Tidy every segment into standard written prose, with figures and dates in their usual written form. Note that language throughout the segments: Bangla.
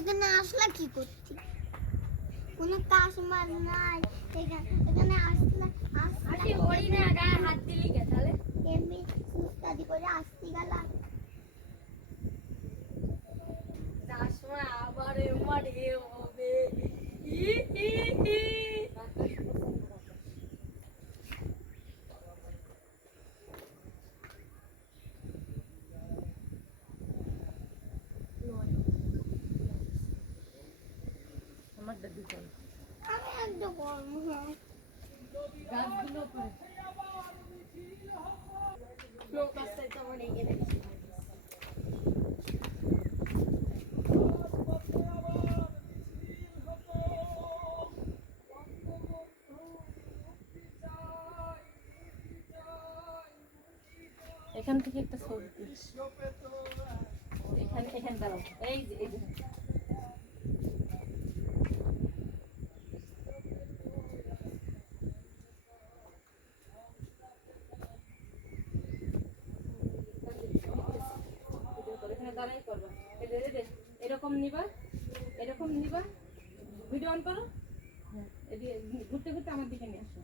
এখানে আসলা কি করতে? কোনো কাজ মার নাই। এখানে আসলা আসলা হরিণে গায়ে হাত দিলি কে তাহলে? এমনি সুস্তাদি করে আসতি গেলা। যার সময় আবার এমার এ হবে। ই ই ই আমার দাদি চল আমি একদম গরম হয়। গাছগুলো পায় লোক আসতে তো আমার এগিয়ে দেখছি। এখান থেকে একটা ছবি তুলিস এখানে দাঁড়াও এই যে এখানে দাঁড়াই করবা এরকম নিবা ভিডিও অন করো হ্যাঁ এদিকে ঘুরতে ঘুরতে আমার দিকে নিয়ে আসো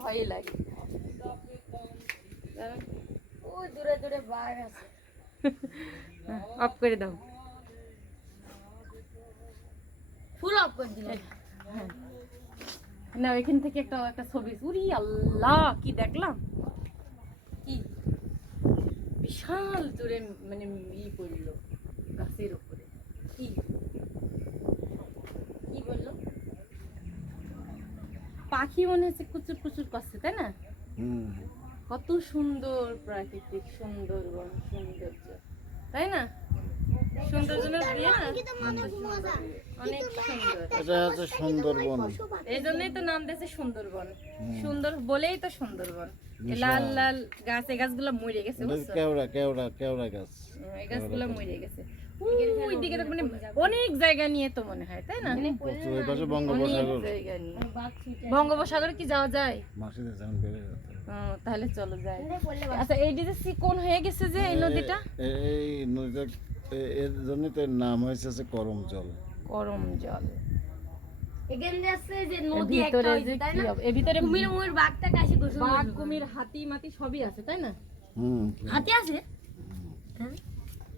ভয় লাগে ওই দূরে দূরে বাঘ আছে। অফ করে দাও ফুল অফ করে দিলাম। হ্যাঁ না এখান থেকে একটা একটা ছবি উরি আল্লাহ কি দেখলাম কি বিশাল জোরে মানে পড়লো গাছের উপরে কি কি বললো পাখি মনে হচ্ছে কুচুর কুচুর করছে তাই না কত সুন্দর প্রাকৃতিক সুন্দরবন সৌন্দর্য তাই না সৌন্দর্যের বিয়ে না অনেক সুন্দর এটা হচ্ছে সুন্দরবন এই জন্যই তো নাম দিয়েছে সুন্দরবন সুন্দর বলেই তো সুন্দরবন লাল লাল গাছ এই গাছগুলো মরে গেছে বুঝছো কেওড়া গাছ এই গাছগুলো মরে গেছে ওই দিকে তো মানে অনেক জায়গা নিয়ে তো মনে হয় তাই না প্রচুর এই পাশে বঙ্গোপসাগর জায়গা নিয়ে বঙ্গোপসাগরে কি যাওয়া যায় মাসিদের যেমন বেড়ে যেতে তাহলে চলো যাই আচ্ছা এই যে কোন হয়ে গেছে যে এই নদীটা এই নদীটা এর জন্যই তো এর নাম হয়েছে যে করম জল করম জল এখানে আছে যে নদী একটা ভিতরে হইছে যে তাই কি না? হবে এর ভিতরে কুমির মুমির বাঘটা কাশি গোসল বাঘ কুমির হাতি মাটি সবই আছে তাই না হুম হাতি আছে? হ্যাঁ